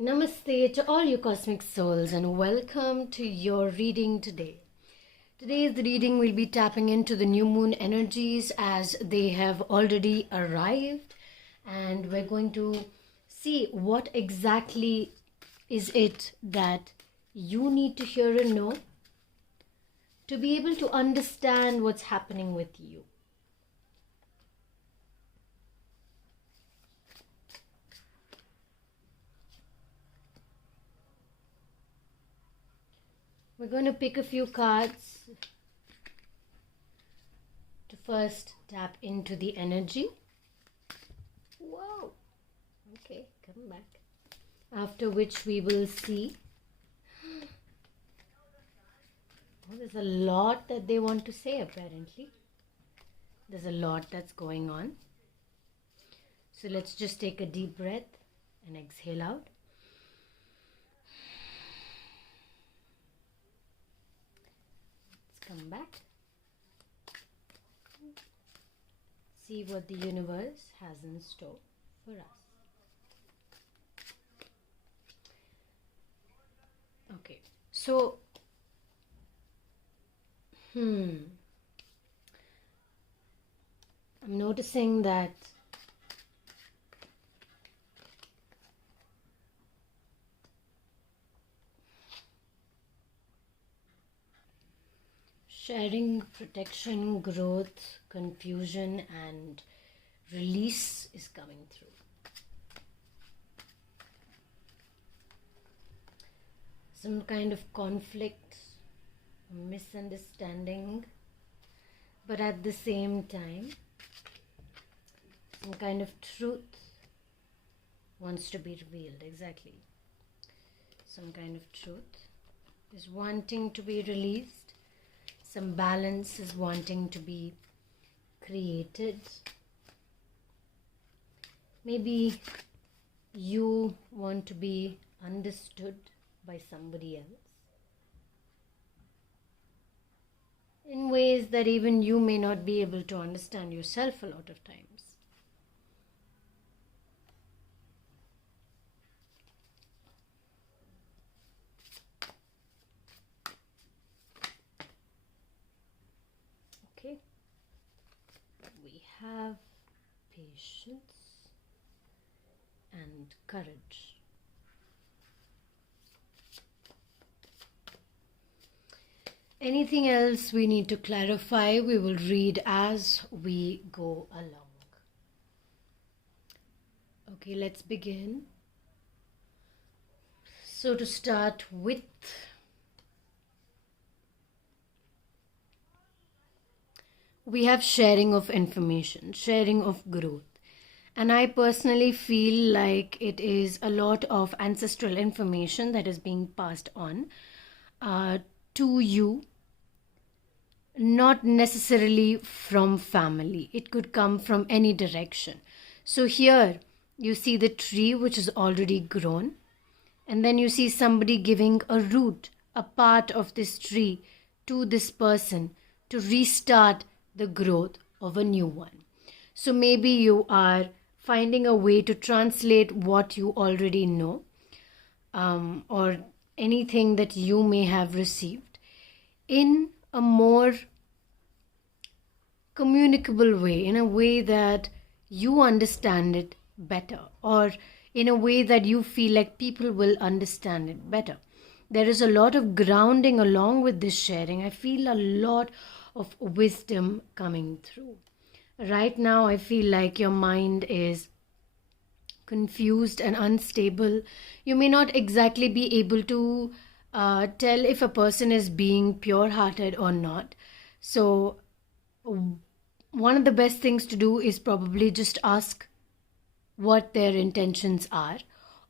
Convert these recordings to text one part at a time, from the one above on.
Namaste to all you cosmic souls and welcome to your reading today. Today's reading will be tapping into the new moon energies as they have already arrived, and we're going to see what exactly is it that you need to hear and know to be able to understand what's happening with you. We're going to pick a few cards to first tap into the energy. Whoa! Okay, come back. After which we will see. Oh, there's a lot that they want to say apparently. There's a lot that's going on. So let's just take a deep breath and exhale out. Come back. See what the universe has in store for us. Okay, so I'm noticing that sharing, protection, growth, confusion, and release is coming through. Some kind of conflict, misunderstanding, but at the same time, some kind of truth wants to be revealed. Exactly. Some kind of truth is wanting to be released. Some balance is wanting to be created. Maybe you want to be understood by somebody else in ways that even you may not be able to understand yourself a lot of times. Okay, we have patience and courage. Anything else we need to clarify, we will read as we go along. Okay, let's begin. So to start with, we have sharing of information, sharing of growth. And I personally feel like it is a lot of ancestral information that is being passed on to you, not necessarily from family. It could come from any direction. So here you see the tree which is already grown, and then you see somebody giving a root, a part of this tree to this person to restart the growth of a new one. So maybe you are finding a way to translate what you already know, or anything that you may have received in a more communicable way, in a way that you understand it better, or in a way that you feel like people will understand it better. There is a lot of grounding along with this sharing. I feel a lot of wisdom coming through. Right now, I feel like your mind is confused and unstable. You may not exactly be able to tell if a person is being pure-hearted or not. So one of the best things to do is probably just ask what their intentions are,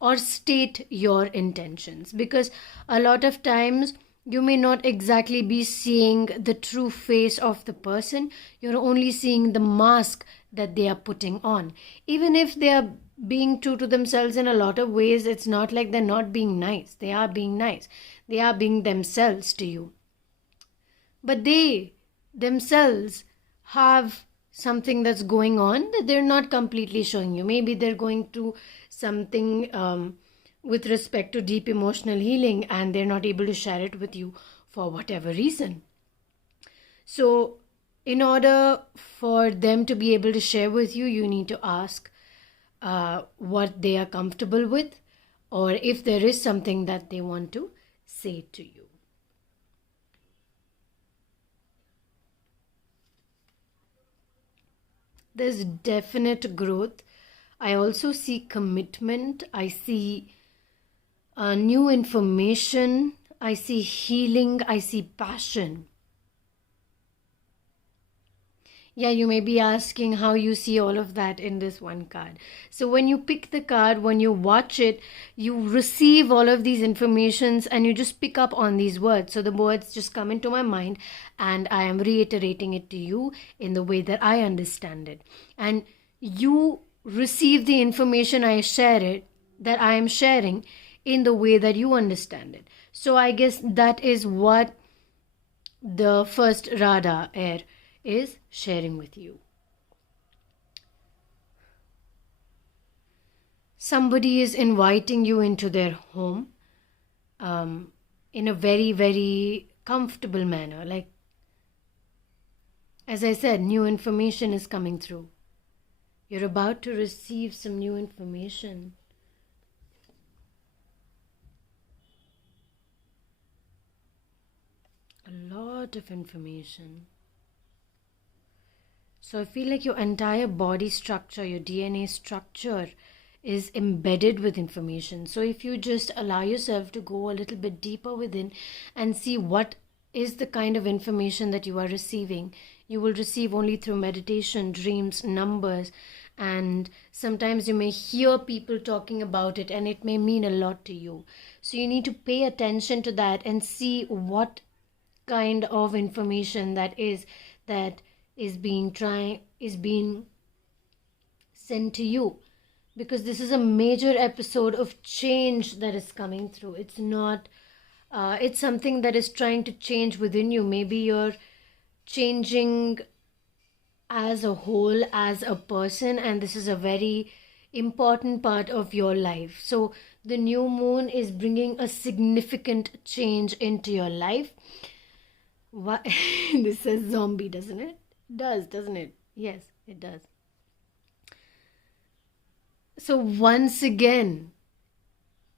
or state your intentions, because a lot of times you may not exactly be seeing the true face of the person. You're only seeing the mask that they are putting on. Even if they are being true to themselves in a lot of ways, it's not like they're not being nice. They are being nice. They are being themselves to you. But they themselves have something that's going on that they're not completely showing you. Maybe they're going through something with respect to deep emotional healing, and they're not able to share it with you for whatever reason. So in order for them to be able to share with you, you need to ask what they are comfortable with, or if there is something that they want to say to you. There's definite growth. I also see commitment. I see new information. I see healing. I see passion. Yeah, you may be asking how you see all of that in this one card. So when you pick the card, when you watch it, you receive all of these informations and you just pick up on these words. So the words just come into my mind and I am reiterating it to you in the way that I understand it. And you receive the information that I am sharing in the way that you understand it. So I guess that is what the first Radha air is sharing with you. Somebody is inviting you into their home in a very, very comfortable manner. Like, as I said, new information is coming through. You're about to receive some new information. A lot of information. So I feel like your entire body structure, your DNA structure is embedded with information. So if you just allow yourself to go a little bit deeper within and see what is the kind of information that you are receiving, you will receive only through meditation, dreams, numbers, and sometimes you may hear people talking about it and it may mean a lot to you. So you need to pay attention to that and see what kind of information that is being sent to you, because this is a major episode of change that is coming through. It's not it's something that is trying to change within you. Maybe you're changing as a whole, as a person, and this is a very important part of your life. So the new moon is bringing a significant change into your life. What this says zombie, doesn't it? Doesn't it? Yes, it does. So once again,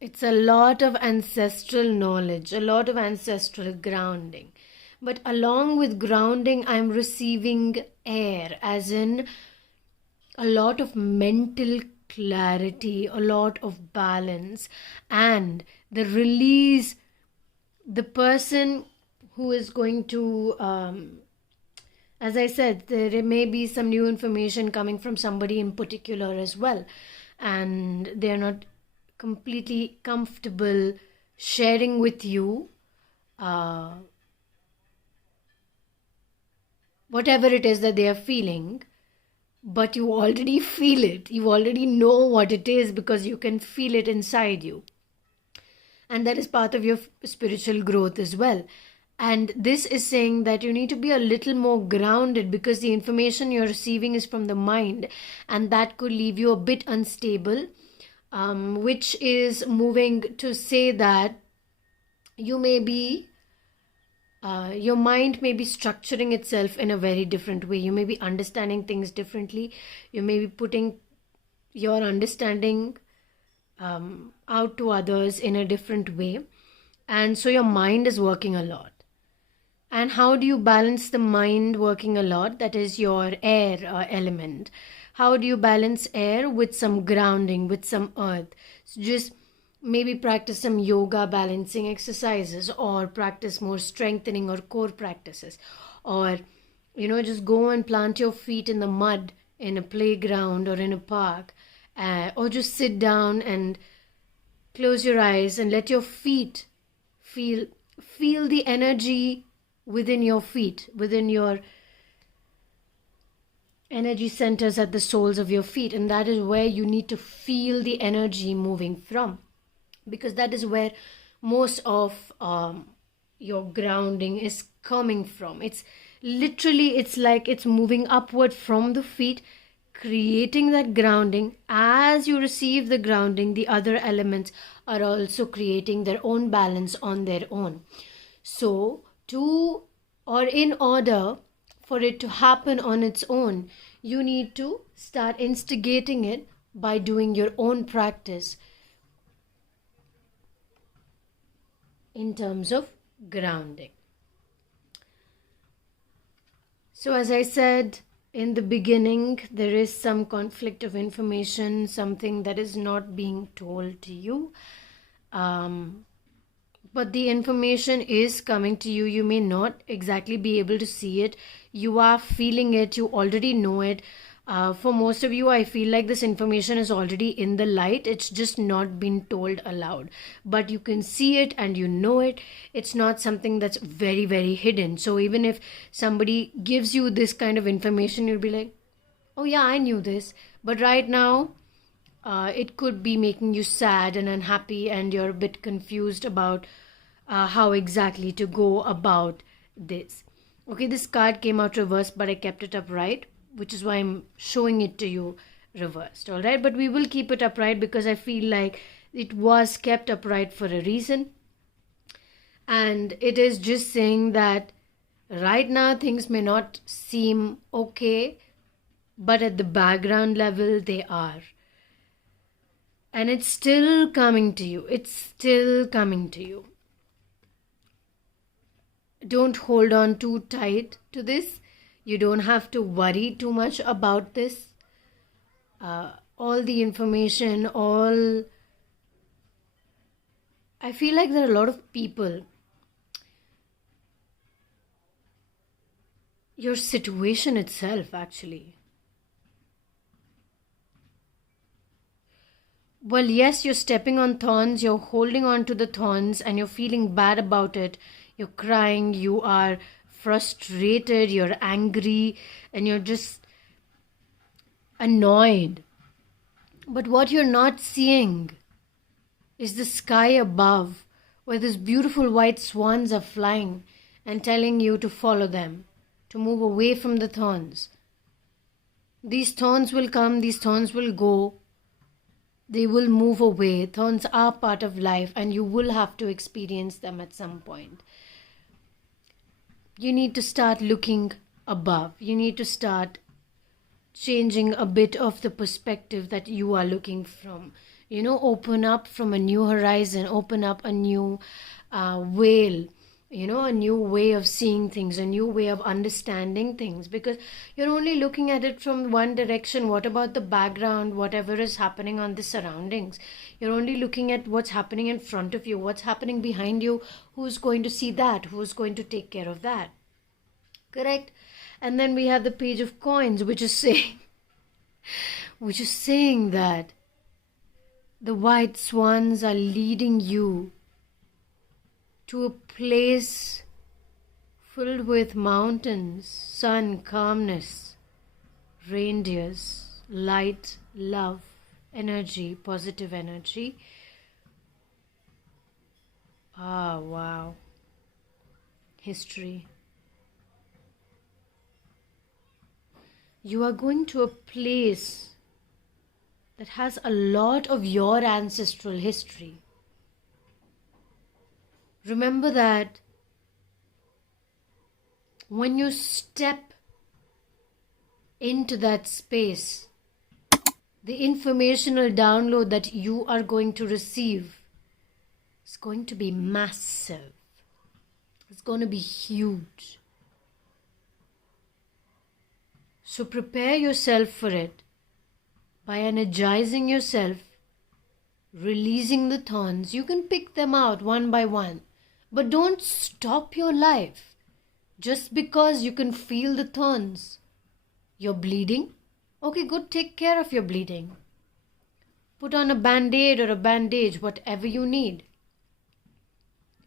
it's a lot of ancestral knowledge, a lot of ancestral grounding. But along with grounding, I'm receiving air, as in a lot of mental clarity, a lot of balance, and the release. The person who is going to as I said, there may be some new information coming from somebody in particular as well, and they're not completely comfortable sharing with you whatever it is that they are feeling, but you already feel it. You already know what it is because you can feel it inside you. And that is part of your spiritual growth as well. And this is saying that you need to be a little more grounded because the information you're receiving is from the mind, and that could leave you a bit unstable, which is moving to say that you may be, your mind may be structuring itself in a very different way. You may be understanding things differently. You may be putting your understanding out to others in a different way. And so your mind is working a lot. And how do you balance the mind working a lot? That is your air element. How do you balance air with some grounding, with some earth? So just maybe practice some yoga balancing exercises, or practice more strengthening or core practices, or just go and plant your feet in the mud in a playground or in a park, or just sit down and close your eyes and let your feet feel the energy within your feet, within your energy centers at the soles of your feet. And that is where you need to feel the energy moving from, because that is where most of your grounding is coming from. It's literally, it's like it's moving upward from the feet, creating that grounding. As you receive the grounding, the other elements are also creating their own balance on their own. So, in order for it to happen on its own, you need to start instigating it by doing your own practice in terms of grounding. So, as I said in the beginning, there is some conflict of information, something that is not being told to you. But the information is coming to you. You may not exactly be able to see it. You are feeling it. You already know it. For most of you, I feel like this information is already in the light. It's just not been told aloud. But you can see it and you know it. It's not something that's very, very hidden. So even if somebody gives you this kind of information, you'll be like, oh yeah, I knew this. But right now, it could be making you sad and unhappy, and you're a bit confused about how exactly to go about this. Okay, this card came out reversed, but I kept it upright, which is why I'm showing it to you reversed. All right, but we will keep it upright because I feel like it was kept upright for a reason. And it is just saying that right now things may not seem okay, but at the background level they are. And it's still coming to you. It's still coming to you. Don't hold on too tight to this. You don't have to worry too much about this. All the information, I feel like there are a lot of people. Your situation itself, actually. Well, yes, you're stepping on thorns, you're holding on to the thorns, and you're feeling bad about it. You're crying, you are frustrated, you're angry, and you're just annoyed. But what you're not seeing is the sky above, where these beautiful white swans are flying and telling you to follow them, to move away from the thorns. These thorns will come, these thorns will go. They will move away. Thorns are part of life and you will have to experience them at some point. You need to start looking above. You need to start changing a bit of the perspective that you are looking from. Open up from a new horizon, open up a new veil. A new way of seeing things, a new way of understanding things, because you're only looking at it from one direction. What about the background, whatever is happening on the surroundings? You're only looking at what's happening in front of you, what's happening behind you, who's going to see that, who's going to take care of that. Correct? And then we have the Page of Coins, which is saying that the white swans are leading you to a place filled with mountains, sun, calmness, reindeers, light, love, energy, positive energy. Ah, wow. History. You are going to a place that has a lot of your ancestral history. Remember that when you step into that space, the informational download that you are going to receive is going to be massive. It's going to be huge. So prepare yourself for it by energizing yourself, releasing the thorns. You can pick them out one by one. But don't stop your life just because you can feel the thorns. You're bleeding? Okay, good, take care of your bleeding. Put on a band-aid or a bandage, whatever you need.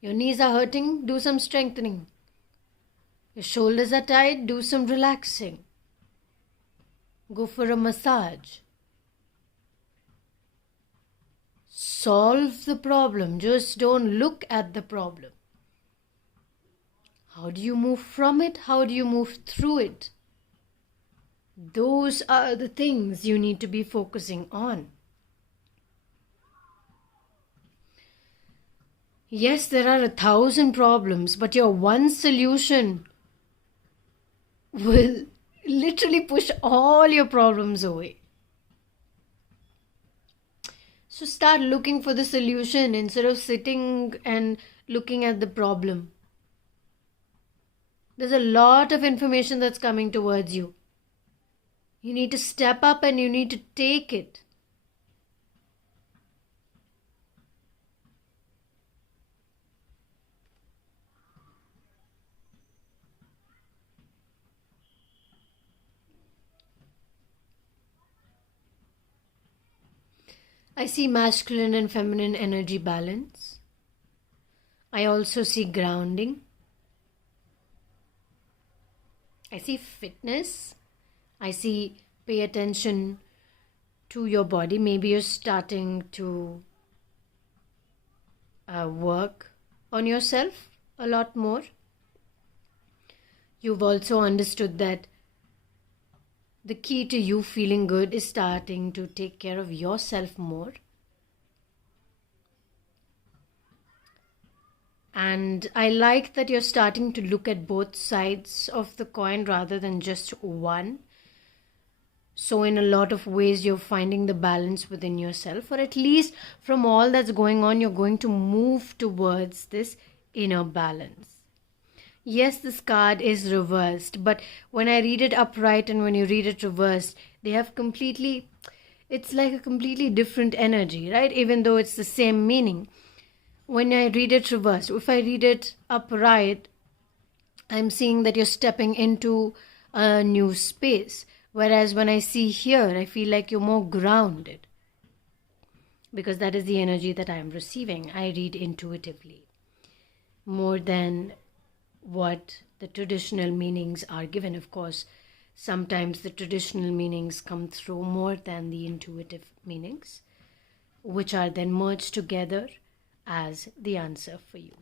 Your knees are hurting? Do some strengthening. Your shoulders are tight? Do some relaxing. Go for a massage. Solve the problem. Just don't look at the problem. How do you move from it? How do you move through it? Those are the things you need to be focusing on. Yes, there are 1,000 problems, but your one solution will literally push all your problems away. So start looking for the solution instead of sitting and looking at the problem. There's a lot of information that's coming towards you. You need to step up and you need to take it. I see masculine and feminine energy balance. I also see grounding. I see fitness. I see pay attention to your body. Maybe you're starting to work on yourself a lot more. You've also understood that the key to you feeling good is starting to take care of yourself more. And I like that you're starting to look at both sides of the coin rather than just one. So in a lot of ways, you're finding the balance within yourself, or at least from all that's going on, you're going to move towards this inner balance. Yes, this card is reversed, but when I read it upright and when you read it reversed, they have it's like a completely different energy, right? Even though it's the same meaning. When I read it reversed, if I read it upright, I'm seeing that you're stepping into a new space. Whereas when I see here, I feel like you're more grounded. Because that is the energy that I'm receiving. I read intuitively. More than what the traditional meanings are given. Of course, sometimes the traditional meanings come through more than the intuitive meanings, which are then merged together as the answer for you.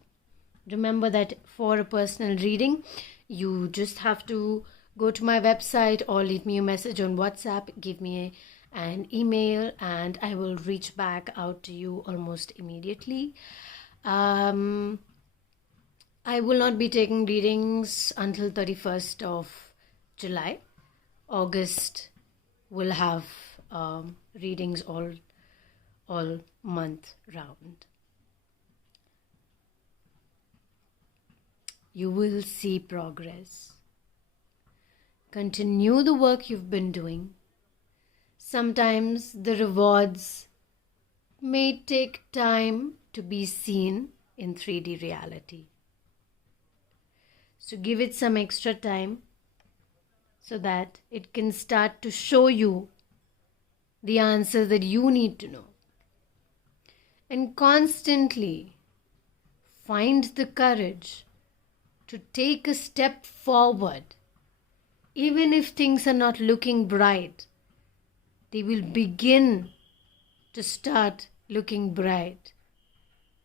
Remember that for a personal reading, you just have to go to my website or leave me a message on WhatsApp, give me an email, and I will reach back out to you almost immediately. I will not be taking readings until 31st of July. August will have readings all month round. You will see progress. Continue the work you've been doing. Sometimes the rewards may take time to be seen in 3D reality. So give it some extra time so that it can start to show you the answers that you need to know. And constantly find the courage to take a step forward. Even if things are not looking bright, they will begin to start looking bright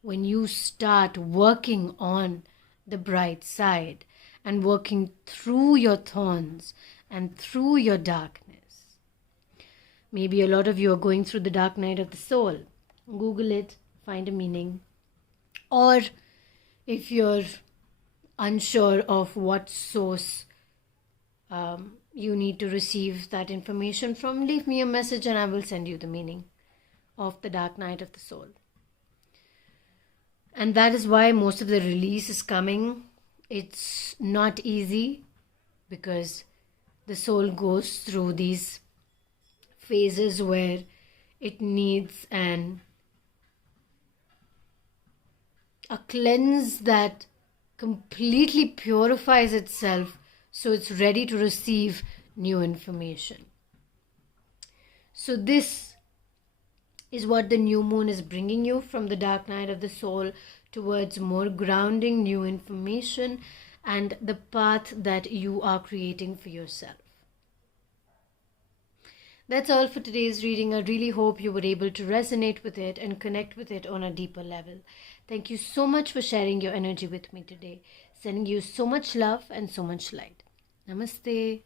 when you start working on the bright side and working through your thorns and through your darkness. Maybe a lot of you are going through the dark night of the soul. Google it, find a meaning. Or if you're unsure of what source you need to receive that information from, leave me a message and I will send you the meaning of the dark night of the soul. And that is why most of the release is coming. It's not easy because the soul goes through these phases where it needs a cleanse that completely purifies itself so it's ready to receive new information. So this is what the new moon is bringing you from the dark night of the soul towards more grounding, new information, and the path that you are creating for yourself. That's all for today's reading. I really hope you were able to resonate with it and connect with it on a deeper level. Thank you so much for sharing your energy with me today. Sending you so much love and so much light. Namaste.